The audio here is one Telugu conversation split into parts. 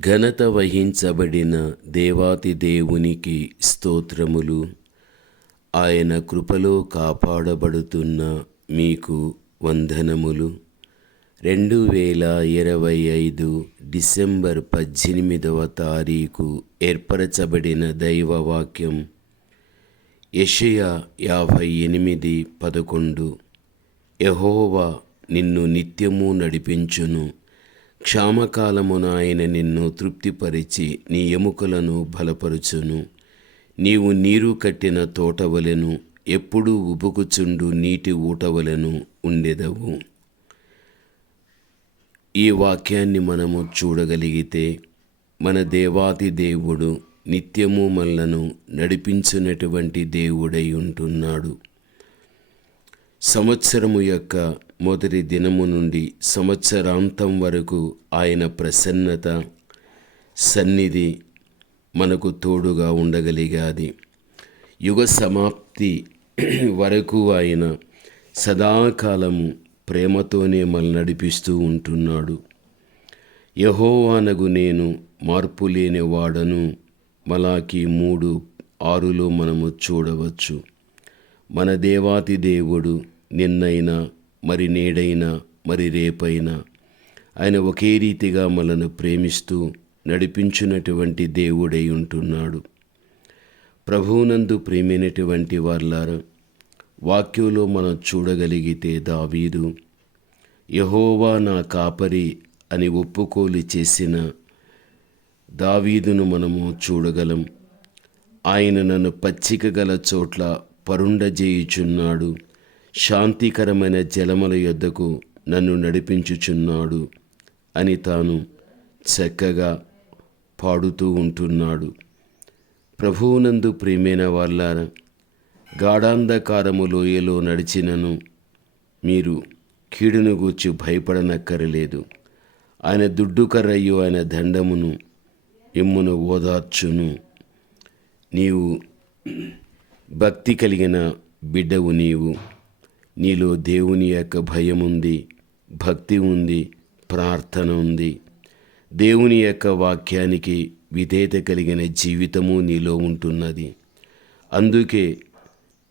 ఘనత వహించబడిన దేవాతి దేవునికి స్తోత్రములు. ఆయన కృపలో కాపాడబడుతున్న మీకు వందనములు. రెండు వేల ఇరవై ఐదు డిసెంబర్ పద్దెనిమిదవ తారీఖు ఏర్పరచబడిన దైవవాక్యం. యషయ యాభై ఎనిమిది పదకొండు. యహోవా నిన్ను నిత్యము నడిపించును. క్షామకాలమున ఆయన నిన్ను తృప్తిపరిచి నీ ఎముకలను బలపరుచును. నీవు నీరు కట్టిన తోటవలెను ఎప్పుడూ ఉబుకుచుండు నీటి ఊటవలెను ఉండెదవు. ఈ వాక్యాన్ని మనము చూడగలిగితే మన దేవాతి దేవుడు నిత్యము మనలను నడిపించినటువంటి దేవుడై ఉంటున్నాడు. సంవత్సరము యొక్క మొదటి దినము నుండి సంవత్సరాంతం వరకు ఆయన ప్రసన్నత సన్నిధి మనకు తోడుగా ఉండగలిగాది. యుగ సమాప్తి వరకు ఆయన సదాకాలము ప్రేమతోనే మనల్ని నడిపిస్తూ ఉంటున్నాడు. యహోవానగు నేను మార్పు లేని వాడను మలాకి మూడు ఆరులో మనము చూడవచ్చు. మన దేవాతి దేవుడు నిన్నైనా మరి నేడైనా మరి రేపైనా. ఆయన ఒకే రీతిగా మనను ప్రేమిస్తూ నడిపించినటువంటి దేవుడై ఉంటున్నాడు. ప్రభువునందు ప్రేమైనటువంటి వార్లారా వాక్యంలో మనం చూడగలిగితే దావీదు యహోవా నా కాపరి అని ఒప్పుకోలు చేసిన దావీదును మనము చూడగలం. ఆయన నన్ను పచ్చిక గల చోట్ల పరుండజేయుచున్నాడు. శాంతికరమైన జలముల యొద్దకు నన్ను నడిపించుచున్నాడు అని తాను చక్కగా పాడుతూ ఉంటున్నాడు. ప్రభువునందు ప్రియమైన వాళ్ళారా గాఢాంధకారము లోయలో నడిచినను మీరు కీడును గూర్చి భయపడనక్కరలేదు. ఆయన దుడ్డుకర్రయ్యు ఆయన దండమును ఎమ్మును ఓదార్చును. నీవు భక్తి కలిగిన బిడ్డవు నీవు. నీలో దేవుని యొక్క భయం ఉంది భక్తి ఉంది ప్రార్థన ఉంది. దేవుని యొక్క వాక్యానికి విధేయత కలిగిన జీవితము నీలో ఉంటున్నది. అందుకే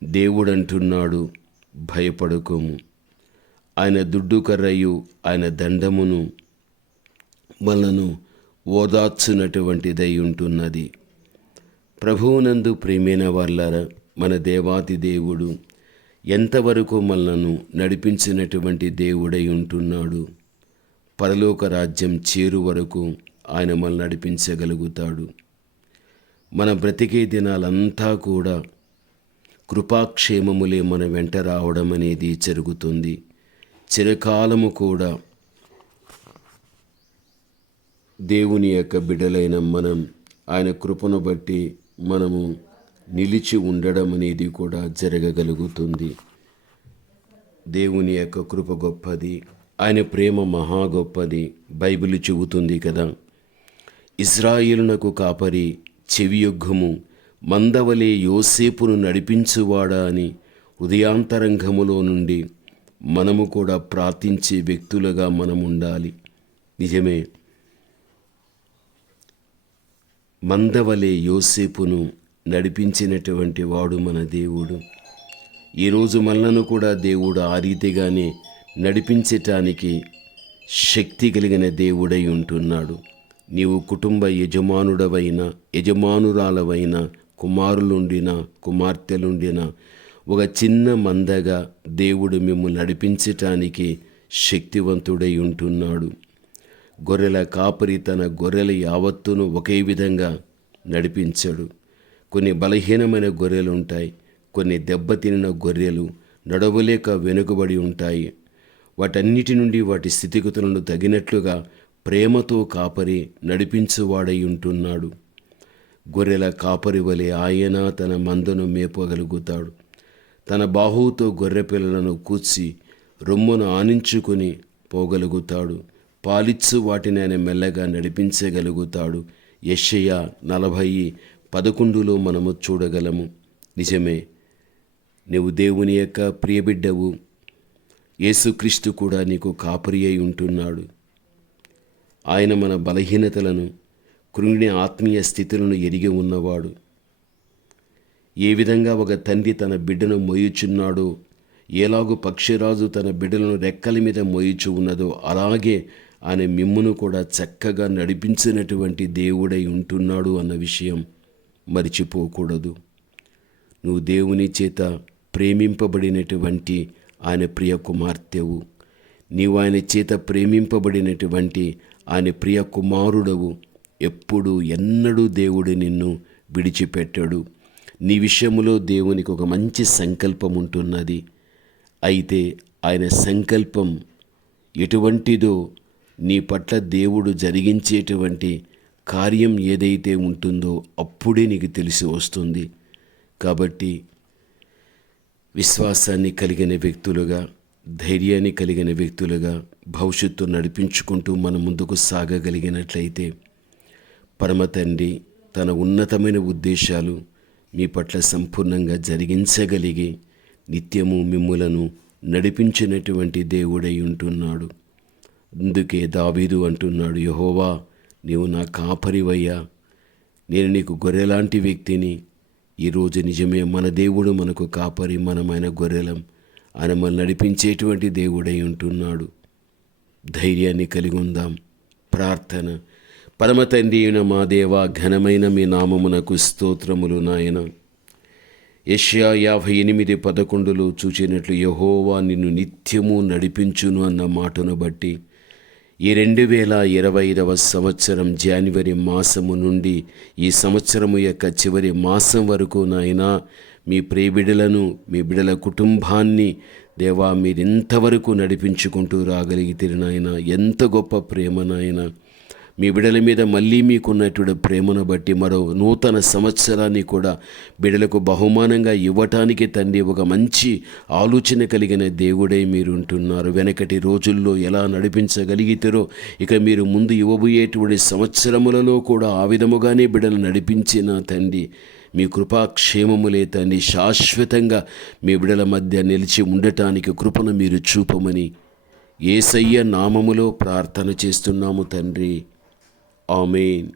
దేవుడు అంటున్నాడు భయపడుకోము. ఆయన దుడ్డు కర్రయు ఆయన దండమును మనను ఓదార్చునటువంటిదై ఉంటున్నది ప్రభువునందు ప్రేమైన వాళ్ళారా మన దేవాతి దేవుడు ఎంతవరకు మనలను నడిపించినటువంటి దేవుడై ఉంటున్నాడు? పరలోక రాజ్యం చేరు వరకు ఆయన మనల్ని నడిపించగలుగుతాడు. మన బ్రతికే దినాలంతా కూడా కృపాక్షేమములే మన వెంట రావడం అనేది జరుగుతుంది. చిరకాలము కూడా దేవుని యొక్క బిడలైన మనం ఆయన కృపను బట్టి మనము నిలిచి ఉండడం అనేది కూడా జరగగలుగుతుంది. దేవుని యొక్క కృప గొప్పది. ఆయన ప్రేమ మహా గొప్పది. బైబిల్ చెబుతుంది కదా. ఇజ్రాయిలునకు కాపరి చెవియొగ్గము మందవలే యోసేపును నడిపించువాడా అని హృదయాంతరంగములో నుండి మనము కూడా ప్రార్థించే వ్యక్తులుగా మనం ఉండాలి నిజమే. మందవలే యోసేపును నడిపించినటువంటి వాడు మన దేవుడు. ఈరోజు మనలను కూడా దేవుడు ఆ రీతిగానే నడిపించటానికి శక్తి కలిగిన దేవుడై ఉంటున్నాడు. నీవు కుటుంబ యజమానుడవైన యజమానురాలవైన కుమారులుండిన కుమార్తెలుండిన ఒక చిన్న మందగా దేవుడు మిమ్మల్ని నడిపించటానికి శక్తివంతుడై ఉంటున్నాడు. గొర్రెల కాపరి తన గొర్రెల యావత్తును ఒకే విధంగా నడిపించడు. కొన్ని బలహీనమైన గొర్రెలు ఉంటాయి కొన్ని దెబ్బతినిన గొర్రెలు నడవలేక వెనుకబడి ఉంటాయి. వాటన్నిటి నుండి వాటి స్థితిగతులను తగినట్లుగా ప్రేమతో కాపరి నడిపించువాడై ఉంటున్నాడు. గొర్రెల కాపరి వలె ఆయన తన మందను మేపగలుగుతాడు. తన బాహువుతో గొర్రె పిల్లలను కూర్చి రొమ్మును ఆనించుకొని పోగలుగుతాడు. పాలిచ్చు వాటిని ఆయన మెల్లగా నడిపించగలుగుతాడు. యషయ నలభై పదకొండులో మనము చూడగలము. నిజమే నువ్వు దేవుని యొక్క ప్రియబిడ్డవు. యేసుక్రీస్తు కూడా నీకు కాపరి అయి ఉంటున్నాడు. ఆయన మన బలహీనతలను కృంగిణి ఆత్మీయ స్థితులను ఎరిగి ఉన్నవాడు. ఏ విధంగా ఒక తండ్రి తన బిడ్డను మోయుచున్నాడో ఎలాగూ పక్షిరాజు తన బిడ్డలను రెక్కల మీద మోయుచు ఉన్నదో అలాగే ఆయన మిమ్మును కూడా చక్కగా నడిపించినటువంటి దేవుడై ఉంటున్నాడు అన్న విషయం మరిచిపోకూడదు. నువ్వు దేవుని చేత ప్రేమింపబడినటువంటి ఆయన ప్రియ కుమార్తెవు నీవు ఆయన చేత ప్రేమింపబడినటువంటి ఆయన ప్రియ కుమారుడవు ఎప్పుడు ఎన్నడూ దేవుడు నిన్ను విడిచిపెట్టాడు. నీ విషయంలో దేవునికి ఒక మంచి సంకల్పం ఉంటున్నది. అయితే ఆయన సంకల్పం ఎటువంటిదో నీ పట్ల దేవుడు జరిగించేటువంటి కార్యం ఏదైతే ఉంటుందో అప్పుడే నీకు తెలిసి వస్తుంది. కాబట్టి విశ్వాసాన్ని కలిగిన వ్యక్తులుగా ధైర్యాన్ని కలిగిన వ్యక్తులుగా భవిష్యత్తు నడిపించుకుంటూ మన ముందుకు సాగగలిగినట్లయితే పరమతండ్రి తన ఉన్నతమైన ఉద్దేశాలు మీ పట్ల సంపూర్ణంగా జరిగించగలిగి నిత్యము మిమ్ములను నడిపించినటువంటి దేవుడై ఉంటున్నాడు. అందుకే దావీదు అంటున్నాడు యహోవా నీవు నా కాపరివయ్యా. నేను నీకు గొర్రెలాంటి వ్యక్తిని. ఈరోజు నిజమే మన దేవుడు మనకు కాపరి మనమైన గొర్రెలం. ఆయన మన నడిపించేటువంటి దేవుడై ఉంటున్నాడు. ధైర్యాన్ని కలిగి ఉందాం. ప్రార్థన. పరమ తండ్రి అయిన మా దేవ ఘనమైన మీ నామమునకు స్తోత్రములు నాయన. యష్యా యాభై ఎనిమిది పదకొండులో చూచినట్లు యహోవా నిన్ను నిత్యము నడిపించును అన్న మాటను బట్టి ఈ రెండు వేల ఇరవై ఐదవ సంవత్సరం జనవరి మాసము నుండి ఈ సంవత్సరము యొక్క చివరి మాసం వరకు నాయన మీ ప్రియబిడలను మీ బిడల కుటుంబాన్ని దేవా మీరింతవరకు నడిపించుకుంటూ రాగలిగితే నాయన. ఎంత గొప్ప ప్రేమ నాయన. మీ బిడల మీద మళ్ళీ మీకున్నటువంటి ప్రేమను బట్టి మరో నూతన సంవత్సరాన్ని కూడా బిడలకు బహుమానంగా ఇవ్వటానికి తండ్రి ఒక మంచి ఆలోచన కలిగిన దేవుడై మీరు ఉంటున్నారు వెనకటి రోజుల్లో ఎలా నడిపించగలిగితారో ఇక మీరు ముందు ఇవ్వబోయేటువంటి సంవత్సరములలో కూడా ఆ విధముగానే బిడలు నడిపించిన తండ్రి మీ కృపాక్షేమములే తండ్రి. శాశ్వతంగా మీ బిడల మధ్య నిలిచి ఉండటానికి కృపను మీరు చూపమని ఏసయ్య నామములో ప్రార్థన చేస్తున్నాము తండ్రి. Amen.